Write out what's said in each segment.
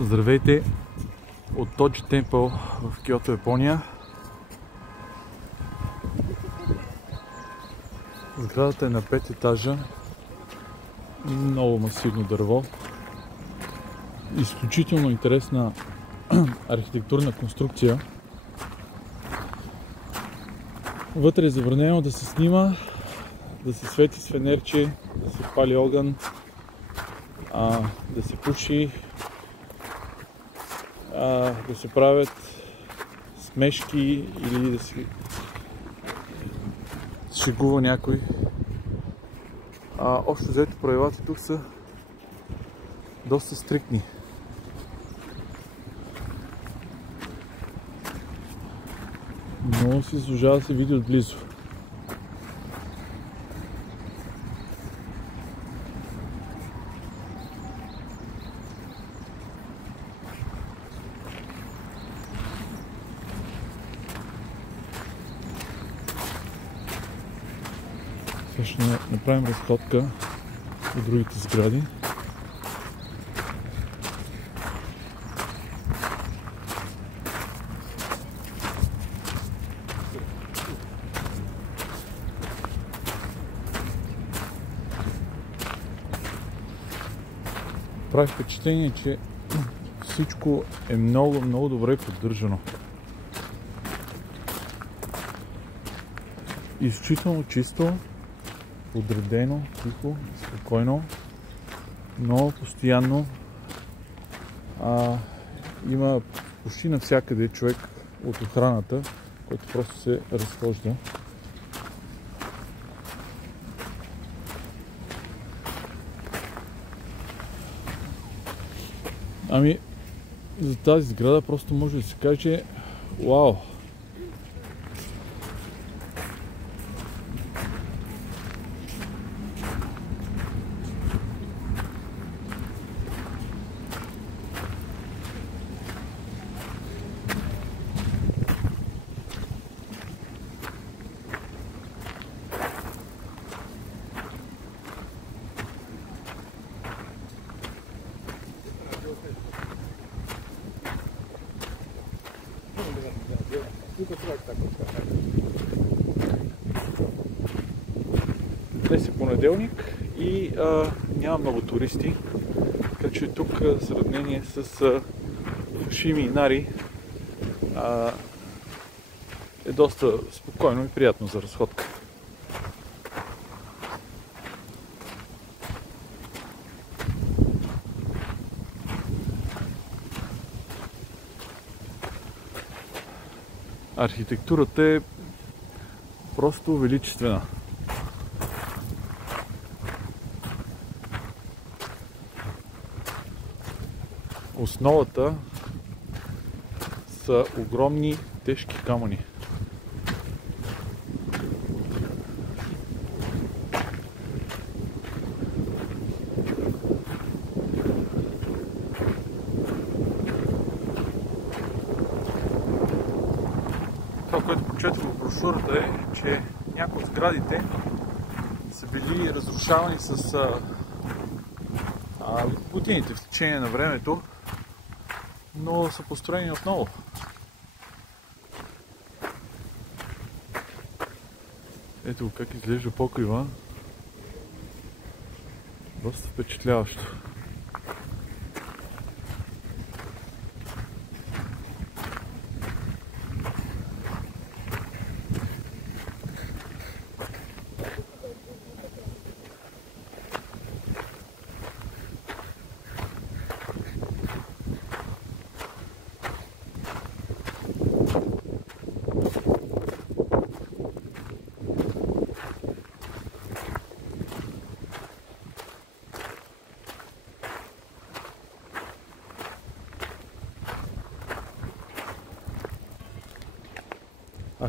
Здравейте от Тоджи Темпъл в Киото, Япония. Сградата е на 5 етажа. Много масивно дърво. Изключително интересна архитектурна конструкция. Вътре е забранено да се снима, да се свети с фенерче, да се пали огън, да се пуши, да се правят смешки или да се шегува някой. Общо взето правилата тук са доста стриктни. Но си заслужава да се види отблизо. Сега ще направим разходка от другите сгради. Прави впечатление, че всичко е много добре поддържано. Изключително чисто, подредено, тихо, спокойно, но постоянно има почти навсякъде човек от охраната, който просто се разхожда. За тази сграда просто може да се каже, вау! Днес е понеделник и няма много туристи, така че тук в сравнение с Фушими и Нари е доста спокойно и приятно за разходка. Архитектурата е просто величествена. Основата са огромни тежки камъни. Това, което прочетох в брошурата е, че някои от сградите са били разрушавани с годините в течение на времето, но са построени отново. Ето как изглежда покрива. Доста впечатляващо.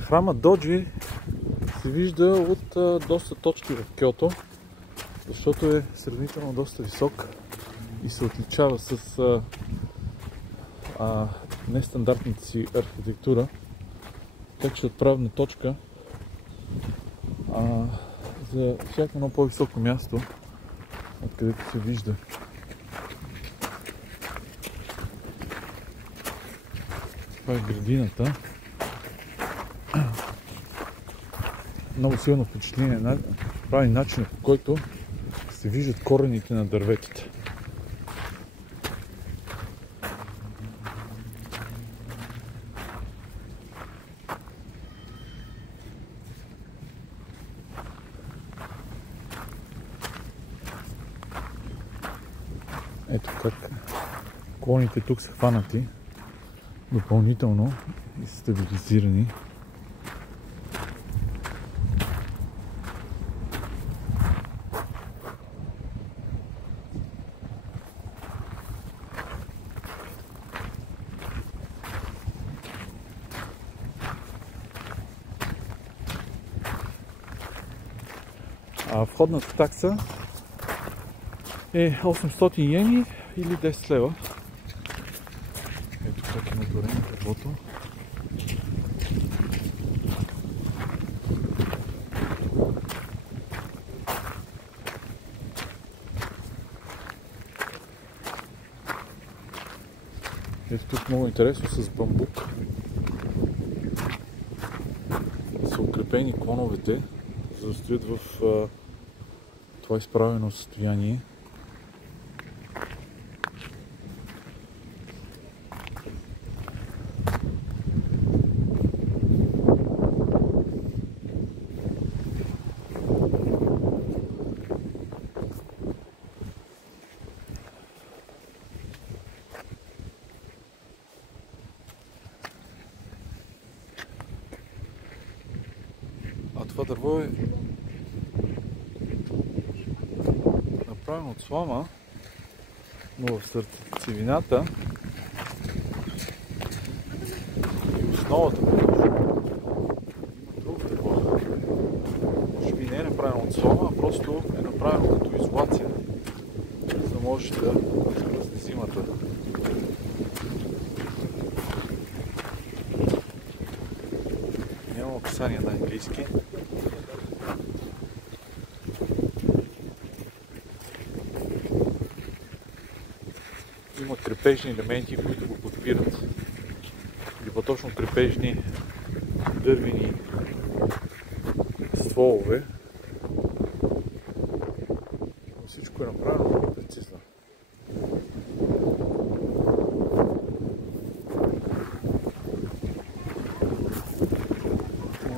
Храма Доджи се вижда от доста точки в Киото, защото е сравнително доста висок и се отличава с нестандартната си архитектура. Така че отправна точка за всяко едно по-високо място, откъдето се вижда. Това е градината. Много силно впечатление прави начинът, по който се виждат корените на дърветите. Ето как клоните тук са хванати допълнително и са стабилизирани. А входната такса е 800 йени или 10 лева. Ето как е натворено дървото. Ето тук много интересно с бамбук. Са укрепени клоновете, за да стоят в това изправено състояние. А това дърво е направено от слама, но в сърцевината и основата има друго дърво. Може би не е направено от слама, а просто е направено като изолация, за да може да размръсне зимата. Няма описание на английски. Има крепежни елементи, които го подпират. Или по-точно крепежни дървени стволове. Всичко е направено много прецизно.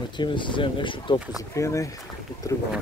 Отиваме да си вземем нещо топло за пиене и тръгваме.